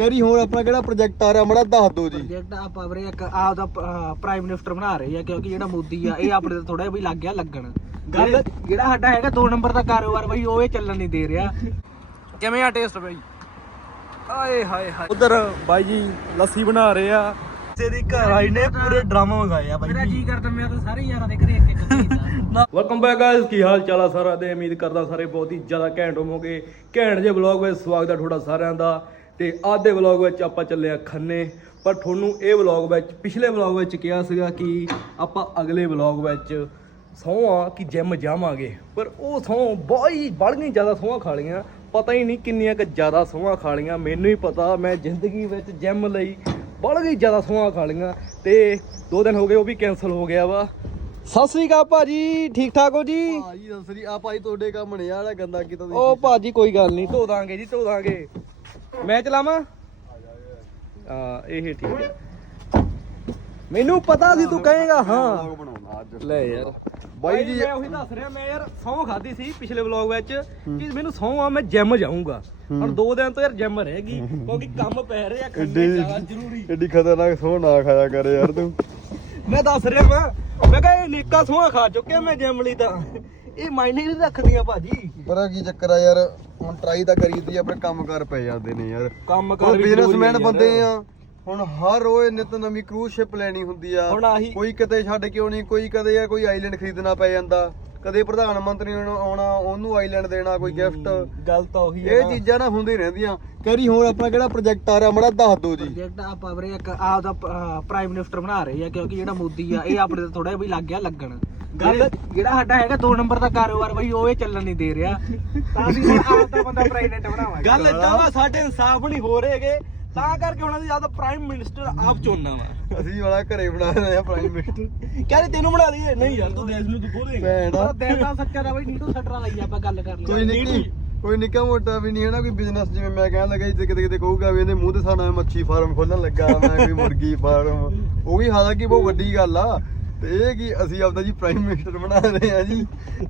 ਕਰੀ ਹੋਰ ਆਪਣਾ ਕਿਹੜਾ ਪ੍ਰੋਜੈਕਟ ਆ ਰਿਹਾ? ਮੜਾ ਦੱਸ ਦਿਓ ਜੀ। ਪ੍ਰੋਜੈਕਟ ਆਪਾਂ ਵੀਰੇ ਇੱਕ ਆਪਦਾ ਪ੍ਰਾਈਮ ਮਿਨਿਸਟਰ ਬਣਾ ਰਹੇ ਆ ਕਿਉਂਕਿ ਜਿਹੜਾ ਮੋਦੀ ਆ ਇਹ ਆਪਣੇ ਤੇ ਥੋੜਾ ਵੀ ਲੱਗ ਗਿਆ ਲੱਗਣ। ਗੱਲ ਜਿਹੜਾ ਸਾਡਾ ਹੈਗਾ 2 ਨੰਬਰ ਦਾ ਕਾਰੋਬਾਰ ਬਈ ਉਹ ਇਹ ਚੱਲਣ ਨਹੀਂ ਦੇ ਰਿਹਾ। ਕਿਵੇਂ ਆ ਟੇਸਟ ਬਈ? ਆਏ ਹਾਏ ਹਾਏ। ਉਧਰ ਬਾਈ ਜੀ ਲੱਸੀ ਬਣਾ ਰਹੇ ਆ। ਕਿਸੇ ਦੀ ਘਰ ਆਈ ਨੇ ਪੂਰੇ ਡਰਾਮਾ ਮੰਗਾਏ ਆ ਮੇਰਾ ਜੀ। ਕਰਦਾ ਮੈਂ ਤਾਂ ਸਾਰੇ ਯਾਰਾਂ ਦੇ ਘਰੇ ਇੱਕ ਇੱਕ ਪੀਂਦਾ ਵੈਲਕਮ ਬੈਕ ਗਾਇਸ ਕੀ ਹਾਲ ਚਾਲ ਆ ਸਾਰਾ ਦੇ? ਉਮੀਦ ਕਰਦਾ ਸਾਰੇ ਬਹੁਤ ਹੀ ਜ਼ਿਆਦਾ ਘੈਂਟ ਹੋਵੋਗੇ। ਘੈਂਟ ਜੇ ਵਲੌਗ ਵਿੱਚ ਸਵਾਗਤ ਹੈ ਤੁਹਾਡਾ ਸਾਰਿਆਂ ਦਾ। ਤੇ ਅੱਜ ਦੇ ਵਲੌਗ ਵਿੱਚ ਆਪਾਂ ਚੱਲੇ ਆ ਖੰਨੇ। ਪਰ ਤੁਹਾਨੂੰ ਇਹ ਵਲੌਗ ਵਿੱਚ ਪਿਛਲੇ ਵਲੌਗ ਵਿੱਚ ਕਿਹਾ ਸੀਗਾ ਕਿ ਆਪਾਂ ਅਗਲੇ ਵਲੌਗ ਵਿੱਚ ਸਹੁੰ ਆ ਕਿ ਜਿਮ ਜਾਵਾਂਗੇ। ਪਰ ਉਹ ਸਹੁੰ ਬਹੁਤ ਹੀ ਬੜੀਆਂ ਜ਼ਿਆਦਾ ਸਹੁੰਆਂ ਖਾ ਲਈਆਂ। ਪਤਾ ਹੀ ਨਹੀਂ ਕਿੰਨੀਆਂ ਕੁ ਜ਼ਿਆਦਾ ਸਹੁੰਆਂ ਖਾ ਲਈਆਂ। ਮੈਨੂੰ ਹੀ ਪਤਾ ਮੈਂ ਜ਼ਿੰਦਗੀ ਵਿੱਚ ਜਿਮ ਲਈ ਬੜੀਆਂ ਜ਼ਿਆਦਾ ਸਹੁੰਆਂ ਖਾ ਲਈਆਂ। ਤੇ ਦੋ ਦਿਨ ਹੋ ਗਏ ਉਹ ਵੀ ਕੈਨਸਲ ਹੋ ਗਿਆ ਵਾ। ਸਤਿ ਸ੍ਰੀ ਅਕਾਲ ਭਾਜੀ ਠੀਕ ਠਾਕ ਹੋ ਜੀ? ਭਾਜੀ ਦਸਰੀ ਆ ਭਾਈ ਤੁਹਾਡੇ ਕੰਮ ਨੇ ਆਲਾ ਗੰਦਾ ਕੀਤਾ ਉਹ ਭਾਜੀ ਕੋਈ ਗੱਲ ਨਹੀਂ ਧੋ ਦਾਂਗੇ ਜੀ ਧੋ ਦਾਂਗੇ। ਮੈਂ ਚਲਾਵਾਂ? ਹਾਂ ਇਹ ਠੀਕ ਹੈ। ਮੈਨੂੰ ਪਤਾ ਸੀ ਤੂੰ ਕਹੇਗਾ ਹਾਂ। ਬਣਾਉਣਾ ਅੱਜ। ਲੈ ਯਾਰ। ਬਾਈ ਜੀ ਮੈਂ ਉਹੀ ਦੱਸ ਰਿਹਾ ਮੈਂ ਯਾਰ ਸੌਂ ਖਾਦੀ ਸੀ ਪਿਛਲੇ ਵਲੌਗ ਵਿੱਚ ਕਿ ਮੈਨੂੰ ਸੌਂ ਆ ਮੈਂ ਜਿਮ ਜਾਊਂਗਾ। ਹੁਣ ਦੋ ਦਿਨ ਤੋਂ ਯਾਰ ਜਿਮ ਰਹੇਗੀ ਕਿਉਂਕਿ ਕੰਮ ਪੈ ਰਿਹਾ ਖੰਡੇ ਜਾਣਾ ਜ਼ਰੂਰੀ। ਐਡੀ ਖਤਰਨਾਕ ਸੋਹ ਨਾ ਖਾਇਆ ਕਰ ਯਾਰ ਤੂੰ। ਮੈਂ ਦੱਸ ਰਿਹਾ ਮੈਂ ਮੈਂ ਕਿਹਾ ਇਹ ਨੇਕਾ ਸੋਹਾ ਖਾ ਚੁੱਕਿਆ ਮੈਂ ਜਿਮ ਲਈ ਤਾਂ। ਇਹ ਮਾਇਨੇ ਨਹੀਂ ਰੱਖਦੀਆਂ ਭਾਜੀ। ਪਰ ਕੀ ਚੱਕਰ ਆ ਯਾਰ ਹੁਣ ਟਰਾਈ ਤਾਂ ਕਰੀਦੀ ਆਪਣੇ ਕੰਮ ਕਰ ਪੈ ਜਾਂਦੇ ਨੇ ਯਾਰ। ਕੰਮ ਕੋਈ ਵੀ ਬਿਜ਼ਨਸਮੈਨ ਬੰਦੇ ਯਾਰ। ਆ। ਹੁਣ ਹਰ ਰੋਜ਼ ਨਿਤ ਨਵੀਂ ਕਰੂਜ਼ ਸ਼ਿਪ ਲੈਣੀ ਹੁੰਦੀ ਆ। ਹੁਣ ਆਹੀ- ਕੋਈ ਕਿਤੇ ਛੱਡ ਕੇ ਆਉਣੀ ਕੋਈ ਕਦੇ ਆ ਕੋਈ ਆਈਲੈਂਡ ਖਰੀਦਣਾ ਪੈ ਜਾਂਦਾ। ਕਦੇ ਪ੍ਰਧਾਨ ਮੰਤਰੀ ਨੂੰ ਆਉਣਾ ਉਹਨੂੰ ਆਈਲੈਂਡ ਦੇਣਾ ਕੋਈ ਗਿਫਟ ਗੱਲ ਤਾਂ ਉਹੀ ਹੈ ਇਹ। ਚੀਜ਼ਾਂ ਨਾ ਹੁੰਦੀ ਰਹਿੰਦੀਆਂ। ਕਰੀ ਹੋਰ ਆਪਣਾ ਕਿਹੜਾ ਪ੍ਰੋਜੈਕਟ ਆ ਰਿਹਾ? ਮੜਾ ਦੱਸ ਦਿਓ ਜੀ। ਪ੍ਰੋਜੈਕਟ ਆਪਾਂ ਵੀਰੇ ਇੱਕ ਆਪਦਾ ਪ੍ਰਾਈਮ ਮਿਨਿਸਟਰ ਬਣਾ ਰਹੇ ਆ ਕਿਉਂਕਿ ਜਿਹੜਾ ਮੋਦੀ ਆ ਇਹ ਆਪਣੇ ਤੇ ਥੋੜਾ ਵੀ ਲੱਗ ਗਿਆ ਲੱਗਣ। ਗੱਲ ਜਿਹੜਾ ਸਾਡਾ ਹੈਗਾ 2 ਨੰਬਰ ਦਾ ਕਾਰੋਬਾਰ ਬਈ ਉਹ ਇਹ ਚੱਲਣ ਨਹੀਂ ਦੇ ਰਿਹਾ। ਤਾਂ ਅਸੀਂ ਹੁਣ ਆਪਦਾ ਬੰਦਾ ਪ੍ਰੈਜ਼ੀਡੈਂਟ ਬਣਾਵਾਂਗੇ। ਗੱਲ ਵਾ ਸਾਡੇ ਇਨਸਾਫ ਨਹੀਂ ਹੋ ਰਹੇਗੇ ਤਾਂ ਕਰਕੇ ਉਹਨਾਂ ਦੀ ਜ਼ਿਆਦਾ ਪ੍ਰਾਈਮ ਮਿਨਿਸਟਰ ਆਪ ਚੁਣਨਾ ਵਾ। ਅਸੀਂ ਵਾਲਾ ਘਰੇ ਬਣਾ ਰਹੇ ਆ ਪ੍ਰਾਈਮ ਮਿਨਿਸਟਰ ਕਹਿੰਦੇ ਤੈਨੂੰ ਬਣਾ ਦਈਏ। ਨਹੀਂ ਯਾਰ ਤੂੰ ਦੇਸ਼ ਨੂੰ ਤੂੰ ਖੋਲੇਗਾ ਭੈਣਾ ਪਰ ਦਿਲ ਦਾ ਸੱਚਾ ਦਾ ਬਈ ਨੀਟੂ ਸੱਟਰਾ ਲਈ ਆਪਾਂ ਗੱਲ ਕਰ ਲਈ ਕੋਈ ਨਿੱਕੀ ਕੋਈ ਨਿੱਕਾ ਮੋਟਾ ਵੀ ਨਹੀਂ ਹੈ ਨਾ ਕੋਈ ਬਿਜ਼ਨਸ ਜਿਵੇਂ ਮੈਂ ਕਹਿਣ ਲੱਗਾ ਜਿੱਤੇ ਕਿਤੇ ਕਿਤੇ ਕਹੂਗਾ ਵੀ ਇਹਦੇ ਮੂੰਹ ਤੇ ਸਾਡਾ ਮੱਛੀ ਫਾਰਮ ਖੋਲਣ ਲੱਗਾ ਮੈਂ ਕੋਈ ਮੁਰਗੀ ਫਾਰਮ। ਉਹ ਵੀ ਹਾਲਾਂਕਿ ਬਹੁਤ ਵੱਡੀ ਗੱਲ ਆ। ਤੇ ਇਹ ਕੀ ਅਸੀਂ ਆਪਦਾ ਜੀ ਪ੍ਰਾਈਮ ਮਿਨਿਸਟਰ ਬਣਾ ਰਹੇ ਆ ਜੀ।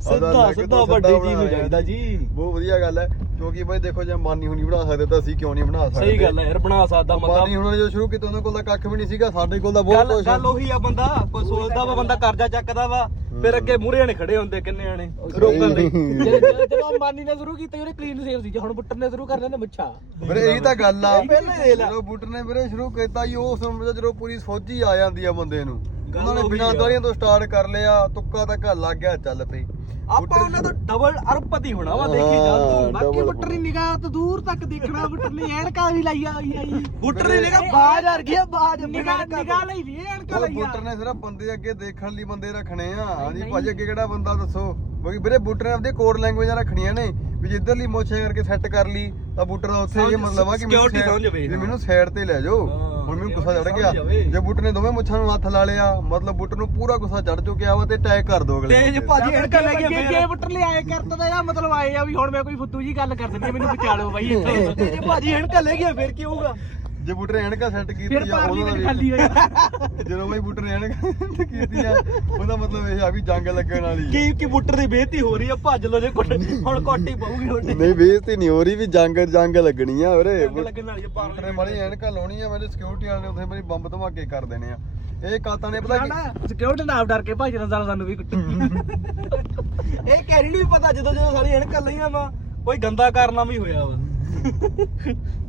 ਸਿੱਧਾ ਸਿੱਧਾ ਵੱਡੀ ਚੀਜ਼ ਨੂੰ। ਚਾਹੀਦਾ ਜੀ। ਬਹੁਤ ਵਧੀਆ ਗੱਲ ਹੈ ਕਿਉਂਕਿ ਬਾਈ ਦੇਖੋ ਜੇ ਮਾਨੀ ਹੁਣੀ ਬਣਾ ਸਕਦੇ ਤਾਂ ਅਸੀਂ ਕਿਉਂ ਨਹੀਂ ਬਣਾ ਸਕਦੇ? ਸਹੀ ਗੱਲ ਹੈ ਯਾਰ ਬਣਾ ਸਕਦਾ ਮਾਨੀ ਮਤਲਬ ਹੁਣਾਂ ਨੇ ਜੋ ਸ਼ੁਰੂ ਕੀਤਾ ਉਹਨਾਂ ਕੋਲ ਤਾਂ ਕੱਖ ਵੀ ਨਹੀਂ ਸੀਗਾ ਸਾਡੇ ਕੋਲ ਤਾਂ ਬਹੁਤ ਕੁਝ ਗੱਲ ਉਹੀ ਆ ਬੰਦਾ ਕੋਈ ਸੋਚਦਾ ਵਾ ਬੰਦਾ ਕਰਜ਼ਾ ਚੱਕਦਾ ਵਾ ਫਿਰ ਅੱਗੇ ਮੂਹਰੇ ਜਾਣੇ ਖੜੇ ਹੁੰਦੇ ਕਿੰਨੇ ਜਾਣੇ ਰੋਕਣ ਲਈ ਜਦੋਂ ਜਦੋਂ ਮਾਨੀ ਨੇ ਸ਼ੁਰੂ ਕੀਤਾ ਉਹਨੇ ਕਲੀਨ ਸੇਵ ਸੀ ਹੁਣ ਬੁੱਟਰ ਨੇ ਸ਼ੁਰੂ ਕਰ ਲੈਂਦੇ ਮੁੱਛਾ। ਵੀਰੇ ਇਹ ਤਾਂ ਗੱਲ ਆ। ਪਹਿਲਾਂ ਹੀ ਦੇ ਲਾ। ਜਦੋਂ ਬੂਟਰ ਨੇ ਵੀਰੇ ਸ਼ੁਰੂ ਕੀਤਾ ਜੀ ਉਹ ਸਮਝ ਜਦੋਂ ਪੂਰੀ ਸੋਝੀ ਆ ਜਾਂਦੀ ਆ ਬੰਦੇ ਨੂੰ। ਉਹਨਾਂ ਨੇ ਬਿਨਾਂ ਆ। ਦਵਾਈਆਂ ਤੋਂ ਸਟਾਰਟ ਕਰ ਲਿਆ ਤੁੱਕਾ ਤਾਂ ਘਰ ਲੱਗ ਗਿਆ ਚੱਲ ਪਈ। ਆਪਾਂ ਉਹਨਾਂ ਤੋਂ ਡਬਲ ਅਰਬਪਤੀ ਹੋਣਾ ਵਾ ਦੇਖੀ ਜਾ ਹਾਂ। ਤੂੰ। ਬਾਕੀ ਬੁੱਟਰ ਦੀ ਨਿਗਾਹ ਤੋਂ ਦੂਰ ਤੱਕ ਦੇਖਣਾ ਬੁੱਟਰ ਨੇ ਐਨਕਾਂ ਵੀ ਲਾਈਆ ਹੋਈਆਂ ਜੀ। ਬੁੱਟਰ ਨੇ ਨਿਕਾ ਬਾਜ ਆ ਗਈ ਬਾਜ ਨਿਗਾਹ ਨਿਗਾਹ ਲਈ ਵੀ ਐਨਕਾਂ ਲਾਈਆ। ਬੂਟਰ ਨੇ ਸਿਰਫ ਬੰਦੇ ਅੱਗੇ ਦੇਖਣ ਲਈ ਬੰਦੇ ਰੱਖਣੇ ਆ। ਹਾਂਜੀ ਭਾਜੀ ਅੱਗੇ ਕਿਹੜਾ ਬੰਦਾ ਦੱਸੋ? ਕਿਉਂਕਿ ਵੀਰੇ ਬੂਟਰ ਨੇ ਆਪਣੀ ਕੋਡ ਲੈਂਗੁਏਜਾਂ ਰੱਖਣੀਆਂ ਨੇ ਵੀ ਜਿੱਧਰਲੀ ਮੋਛੇ ਕਰਕੇ ਸੈੱਟ ਕਰ ਲਈ ਤਾਂ ਬੂਟਰ ਦਾ ਉੱਥੇ ਇਹ ਮਤਲਬ ਆ ਕਿ side- ਸਮਝ ਪਈ। ਵੀ ਮੈਨੂੰ ਸਾਈਡ ਤੇ ਲੈ ਜਾਓ ਹੁਣ ਮੈਨੂੰ ਗੁੱਸਾ ਚੜ ਗਿਆ ਜਾਵੇ। ਜੇ ਬੂਟਰ ਨੇ ਦੋਵੇਂ ਮੁੱਛਾਂ ਨੂੰ ਹੱਥ ਲਾ ਲਿਆ ਮਤਲਬ ਬੂਟਰ ਨੂੰ ਪੂਰਾ ਗੁੱਸਾ ਚੜ ਚੁੱਕਿਆ ਵਾ ਤੇ ਅਟੈਕ ਕਰ ਦੋ ਅਗਲੇ ਤੇ ਜੇ ਬੰਦੇ। ਭਾਜੀ ਐਨਕਾਂ ਲੈ ਗਿਆ ਅੱਗੇ ਬੁੱਟਰ ਲਈ ਆਏ ਕਰਤਾ ਦਾ ਇਹਦਾ ਮਤਲਬ ਆਏ ਆ ਵੀ ਹੁਣ ਮੈਂ ਕੋਈ ਫੁੱਦੂ ਜੀ ਗੱਲ ਕਰ ਦਿੰਦੀ ਮੈਨੂੰ ਬਚਾ ਲਓ ਬਾਈ ਇੱਥੇ ਤੇ ਜੇ ਭਾਜੀ ਐਨਕਾਂ ਲੈ ਗਿਆ ਫਿਰ ਕੀ ਹੋਊਗਾ ਜੇ ਬੂਟਰ ਐਨਕਾਂ ਸੈੱਟ ਕੀਤੀ ਆ ਉਹਦਾ ਪਾਰਲੀਮੈਂਟ ਵੀ- ਖਾਲੀ ਹੋ ਜਦੋਂ ਬਾਈ ਬੂਟਰ ਐਨਕਾਂ ਕੀਤੀ ਆ ਉਹਦਾ ਮਤਲਬ ਇਹ ਆ ਵੀ ਜੰਗ ਲੱਗਣ ਵਾਲੀ ਆ। ਕੀ ਕੀ ਬੁੱਟਰ ਦੀ ਬੇਇੱਜ਼ਤੀ ਹੋ ਰਹੀ ਆ? ਭੱਜ ਲੋ ਜੇ ਕੁੱਟ ਹੁਣ ਕੋਟੀ ਪਾਉਗੀ ਹੁਣ। ਨਹੀਂ ਬੇਇੱਜ਼ਤੀ ਨਹੀਂ ਹੋ ਰਹੀ ਵੀ ਜੰਗ ਜੰਗ ਲੱਗਣੀ ਆ ਵੀਰੇ ਜੰਗ ਲੱਗਣ ਵਾਲੀ ਆ ਬੂਟਰ ਨੇ ਪਾਰਲੀਮੈਂਟ ਮਾੜੀ ਐਨਕਾਂ ਲਾਉਣੀ ਆ ਮੇਰੇ ਸਿਕਿਉਰਿਟੀ ਵਾਲੇ ਨੇ ਉੱਥੇ ਮੇਰੀ ਬੰਬ ਧਮਾਕੇ ਕਰ ਦੇਣੇ ਆ। ਇਹ ਕਾਤਾਂ ਨੇ ਪਤਾ ਕੀ ਸਿਕਿਉਰਿਟੀ ਨਾਲ ਡਰ ਕੇ ਭਾਈ ਜਨਾ ਸਾਨੂੰ ਵੀ ਕੁੱਟੂ। ਇਹ ਕੈਰੀ ਨੂੰ ਵੀ ਪਤਾ ਜਦੋਂ ਜਦੋਂ ਸਾਰੀ ਐਨਕਾਂ ਲਈਆਂ ਵਾ ਕੋਈ ਗੰਦਾ ਕਾਰਨਾਮਾ ਹੀ ਹੋਇਆ ਵਾ।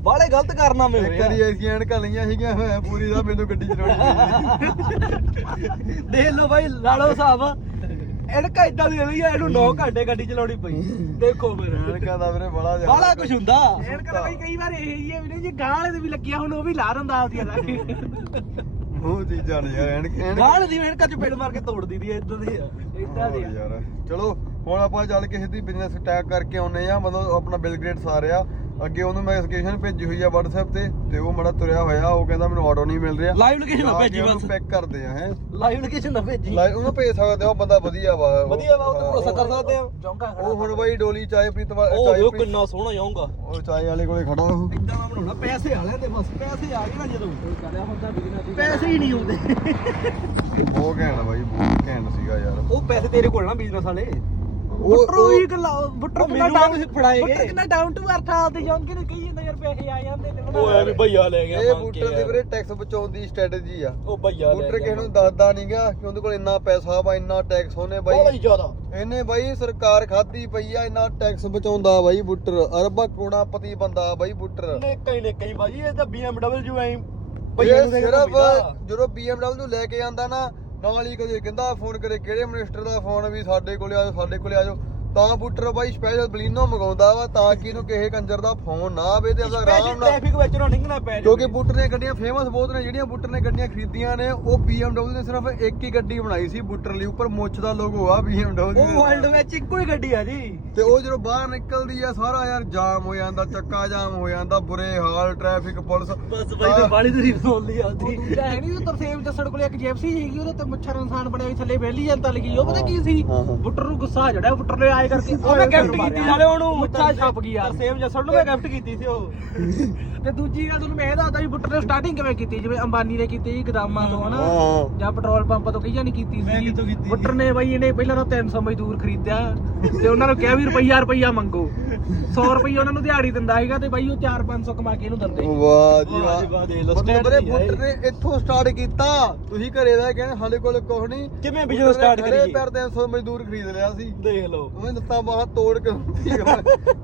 ਬਾਲੇ ਗਲਤ ਕਾਰਨਾਮੇ ਇੱਕ ਹੋਏ ਵਾਰੀ ਐਸੀਆਂ ਐਨਕਾਂ ਲਈਆਂ ਸੀਗੀਆਂ ਮੈਂ ਪੂਰੀ ਦਾ ਮੈਨੂੰ ਗੱਡੀ ਚਲਾਉਣੀ ਪਈ ਦੇਖ ਲਓ ਭਾਈ ਲਾਲੋ ਹਿਸਾਬ ਐਨਕਾਂ ਇਦਾਂ ਦੀ ਲਈ ਇਹਨੂੰ 9 ਘੰਟੇ ਗੱਡੀ ਚਲਾਉਣੀ ਪਈ। ਦੇਖੋ ਫਿਰ। ਐਨਕਾਂ ਦਾ ਵੀਰੇ ਬੜਾ ਜ਼ਿਆਦਾ ਬਾਲਾ ਕੁਝ ਹੁੰਦਾ। ਐਨ ਕਰ ਬਈ ਕਈ ਵਾਰ ਇਹ ਹੀ ਹੈ ਵੀ ਜੇ ਗਾਂ ਵਾਲੇ ਦੇ ਵੀ ਲੱਗਿਆ ਹੁਣ ਉਹ ਵੀ ਲਾ ਦਿੰਦਾ ਆਪਦੀਆਂ ਦਾ। ਉਹ ਚੀਜ਼ਾਂ ਨੇ ਯਾਰ ਐਨਕ ਐਨਕ ਗਾਲ ਦੀ ਐਨਕਾਂ ਚ ਪੇੜ ਮਾਰ ਕੇ ਤੋੜ ਦੀਦੀ ਇਦਾਂ ਦੀ ਆ ਇਦਾਂ ਦੇ ਯਾਰ ਚਲੋ ਹੁਣ ਆਪਾਂ ਚੱਲ ਕੇ ਸਿੱਧੀ ਬਿਜ਼ਨਸ ਅਟੈਕ ਕਰਕੇ ਆਉਨੇ ਆ ਮਤਲਬ ਆਪਣਾ ਬਿਲ ਗ੍ਰੇਡ ਸਾਰਿਆ। ਅੱਗੇ ਉਹਨੂੰ ਮੈਂ ਲੋਕੇਸ਼ਨ ਭੇਜੀ ਹੋਈ ਆ WhatsApp ਤੇ ਤੇ ਉਹ ਮੜਾ ਤੁਰਿਆ ਹੋਇਆ ਉਹ ਕਹਿੰਦਾ ਮੈਨੂੰ ਆਟੋ ਨਹੀਂ ਮਿਲ ਰਿਹਾ। ਲਾਈਵ ਲੋਕੇਸ਼ਨ ਨਾ ਭੇਜੀ ਬਸ। ਪੈਕ ਕਰਦੇ ਆ ਹੈ। ਲਾਈਵ ਲੋਕੇਸ਼ਨ ਨਾ ਭੇਜੀ। ਲਾਈਵ ਉਹਨੂੰ ਭੇਜ ਸਕਦੇ ਆ ਉਹ ਬੰਦਾ ਵਧੀਆ ਵਾ। ਵਧੀਆ ਵਾ ਉਹ ਤੇ ਭਰੋਸਾ ਕਰ ਸਕਦੇ ਆ। ਜੌਂਕਾ ਉਹ ਹੁਣ ਬਾਈ ਡੋਲੀ ਚਾਏ ਪ੍ਰੀਤ ਵਾ- ਉਹ ਕਿੰਨਾ ਸੋਹਣਾ ਜਾਊਗਾ ਉਹ ਚਾਏ ਵਾਲੇ ਕੋਲੇ ਖੜਾ ਉਹ ਇਦਾਂ ਦਾ ਬਣਾਉਣਾ ਪੈਸੇ ਆ ਲੈਂਦੇ ਬਸ ਪੈਸੇ ਆ ਗਏ ਨਾ ਜਦੋਂ। ਕਰਿਆ ਹੁੰਦਾ ਬਿਜ਼ਨਸ ਦੀ ਪੈਸੇ ਹੀ ਨਹੀਂ ਹੁੰਦੇ ਬਹੁਤ ਘੈਂਟ ਬਾਈ ਬਹੁਤ ਘੈਂਟ ਸੀਗਾ ਯਾਰ। ਉਹ ਪੈਸੇ ਤੇਰੇ ਕੋਲ ਨਾ ਬਿਜ਼ਨਸ ਵਾਲੇ। ਬੁੱਟਰ ਉਹ- ਉਹੀ ਗੱਲਾਂ ਬੁੱਟਰ ਕਿੰਨਾ ਡਾਊਨ ਤੁਸੀਂ ਫੜਾਏ ਬੁੱਟਰ। ਕਿੰਨਾ ਡਾਊਨ ਟੂ ਅਰਥ ਆਉਂਦੇ ਜੌਨ ਕਿ ਕਹੀ ਜਾਂਦਾ ਯਾਰ ਪੈਸੇ ਆ ਜਾਂਦੇ ਤੇ ਉਹ ਐਵੇਂ ਭਈਆ ਲੈ ਗਿਆ ਇਹ ਬੂਟਰ ਦੀ। ਵੀਰੇ ਟੈਕਸ ਬਚਾਉਣ ਦੀ ਸਟ੍ਰੈਟਜੀ ਆ। ਉਹ ਭਈਆ ਲੈ ਬੂਟਰ ਕਿਸੇ ਗਿਆ ਨੂੰ ਦੱਸਦਾ ਨਹੀਂਗਾ ਕਿ ਉਹਦੇ ਕੋਲ ਇੰਨਾ ਪੈਸਾ ਵਾ ਇੰਨਾ ਟੈਕਸ ਉਹਨੇ ਬਾਈ। ਹੀ ਜ਼ਿਆਦਾ। ਇਹਨੇ ਬਾਈ ਸਰਕਾਰ ਖਾਦੀ ਪਈ ਆ ਇੰਨਾ ਟੈਕਸ ਬਚਾਉਂਦਾ ਬਾਈ ਬੁੱਟਰ। ਅਰਬਾਂ ਕਰੋੜਾਪਤੀ ਬੰਦਾ ਬਾਈ ਬੁੱਟਰ। ਨੇ ਕਈ ਨੇ ਕਈ ਬਾਜੀ ਇਹ ਤਾਂ BMW ਐ ਇਹ ਸਿਰਫ ਜਦੋਂ BMW ਨੂੰ ਲੈ ਕੇ ਆਂਦਾ ਨਾ ਨਾਲ ਹੀ ਕਦੇ ਕਹਿੰਦਾ ਫੋਨ ਕਰੇ, ਕਿਹੜੇ ਮਿਨਿਸਟਰ ਦਾ ਫੋਨ ਵੀ ਸਾਡੇ ਕੋਲੇ ਆਜੋ ਸਾਡੇ ਕੋਲੇ ਆਜੋ ਤਾਂ ਬੁੱਟਰ ਬਾਈ ਸਪੈਸ਼ਲ ਬਲੀਨੋ ਮੰਗਾਉਂਦਾ ਵਾ ਤਾਂ ਕਿ ਇਹਨੂੰ ਕਿਸੇ ਕੰਜਰ ਦਾ ਫੋਨ ਨਾ ਆਵੇ ਤੇ ਆਪਦਾ ਆਰਾਮ ਨਾਲ ਟ੍ਰੈਫਿਕ ਵਿੱਚ ਨਾ ਨਿਕਲਣਾ ਪੈ ਜਾਵੇ। ਕਿਉਂਕਿ ਬੁੱਟਰ ਦੀਆਂ ਗੱਡੀਆਂ ਫੇਮਸ ਬਹੁਤ ਨੇ ਜਿਹੜੀਆਂ ਬੁੱਟਰ ਨੇ ਗੱਡੀਆਂ ਖਰੀਦੀਆਂ ਨੇ ਉਹ BMW ਨੇ ਸਿਰਫ ਇੱਕ ਹੀ ਗੱਡੀ ਬਣਾਈ ਸੀ ਬੁੱਟਰ ਲਈ ਉੱਪਰ ਮੁੱਛ ਦਾ ਲੋਗੋ ਆ BMW ਉਹ ਵਰਲਡ ਵਿੱਚ ਇੱਕੋ ਹੀ ਗੱਡੀ ਆ ਜੀ। ਤੇ ਉਹ ਜਦੋਂ ਬਾਹਰ ਨਿਕਲਦੀ ਆ ਸਾਰਾ ਯਾਰ ਜਾਮ ਹੋ ਜਾਂਦਾ ਚੱਕਾ ਜਾਮ ਹੋ ਜਾਂਦਾ ਬੁਰੇ ਹਾਲ ਟ੍ਰੈਫਿਕ ਪੁਲਿਸ। ਬਸ ਬਾਈ ਤੇ ਬਾਲੀ ਤਰੀਫ ਸੁਣ ਲਈ ਆਉਂਦੀ ਦੂਜਾ ਹੈ ਨਹੀਂ ਤਰਸੇਮ ਜੱਸੜ ਕੋਲੇ ਇੱਕ ਜੈਪਸੀ ਸੀਗੀ ਉਹਦੇ ਤੇ ਮੱਛਰ ਇਨਸਾਨ ਬਣਿਆ ਵੀ ਥੱਲੇ ਵਿਹਲੀ ਜਾਂਦਾ ਲੱਗੀ ਉਹ ਪਤਾ ਕੀ ਸੀ। ਬੁੱਟਰ ਨੂੰ ਗੁੱਸਾ ਚੜਿਆ ਬੁੱਟਰ ਨੇ ਆਏ ਕਰਕੇ ਉਹ ਮੈਂ ਗਿਫਟ ਕੀਤੀ ਨਾਲੇ ਉਹਨੂੰ ਮੁੱਛਾਂ ਛਪ ਗਈ ਯਾਰ। ਸੇਮ ਜਸੜ ਨੂੰ ਮੈਂ ਗਿਫਟ ਕੀਤੀ ਸੀ ਉਹ। ਤੇ ਦੂਜੀ ਗੱਲ ਤੁਹਾਨੂੰ ਮੈਂ ਇਹ ਦੱਸਦਾ ਵੀ ਬੁੱਟਰ ਨੇ ਸਟਾਰਟਿੰਗ ਕਿਵੇਂ ਕੀਤੀ? ਜਿਵੇਂ ਅੰਬਾਨੀ ਨੇ ਕੀਤੀ ਸੀ ਗਦਾਮਾਂ ਤੋਂ ਹਨਾ? ਹਾਂ। ਜਾਂ ਪੈਟਰੋਲ ਪੰਪ ਤੋਂ ਕਈਆਂ ਨੇ ਕੀਤੀ ਸੀ? ਬੁੱਟਰ ਨੇ ਬਾਈ ਇਹਨੇ ਪਹਿਲਾਂ ਤਾਂ 300 ਮਜ਼ਦੂਰ ਖਰੀਦਿਆ ਤੇ ਉਹਨਾਂ ਨੂੰ ਕਿਹਾ ਵੀ ਰੁਪਈਆ ਰੁਪਈਆ ਮੰਗੋ। 100 ਰੁਪਈਆ ਉਹਨਾਂ ਨੂੰ ਦਿਹਾੜੀ ਦਿੰਦਾ ਸੀਗਾ ਤੇ ਬਾਈ ਉਹ 4-500 ਕਮਾ ਕੇ ਇਹਨੂੰ ਦਿੰਦੇ ਵਾਹ ਜੀ ਵਾਹ ਜੀ ਵਾਹ, ਮਤਲਬ ਵੀਰੇ ਆ ਬੁੱਟਰ ਨੇ ਇੱਥੋਂ ਸਟਾਰਟ ਕੀਤਾ। ਤੁਸੀਂ ਘਰੇ ਦਾ ਕਹਿੰਦੇ ਸਾਡੇ ਕੋਲ ਕੁਝ ਨਹੀਂ। ਕਿਵੇਂ business start ਖੜੇ ਕਰੀਏ? ਪੈਰ 300 ਮਜ਼ਦੂਰ ਖਰੀਦ ਲਿਆ ਸੀ। ਦੇਖ ਲਓ। ਉਹਨੇ ਲੱਤਾਂ ਬਾਹਾਂ ਤੋੜ ਕੇ ਠੀਕ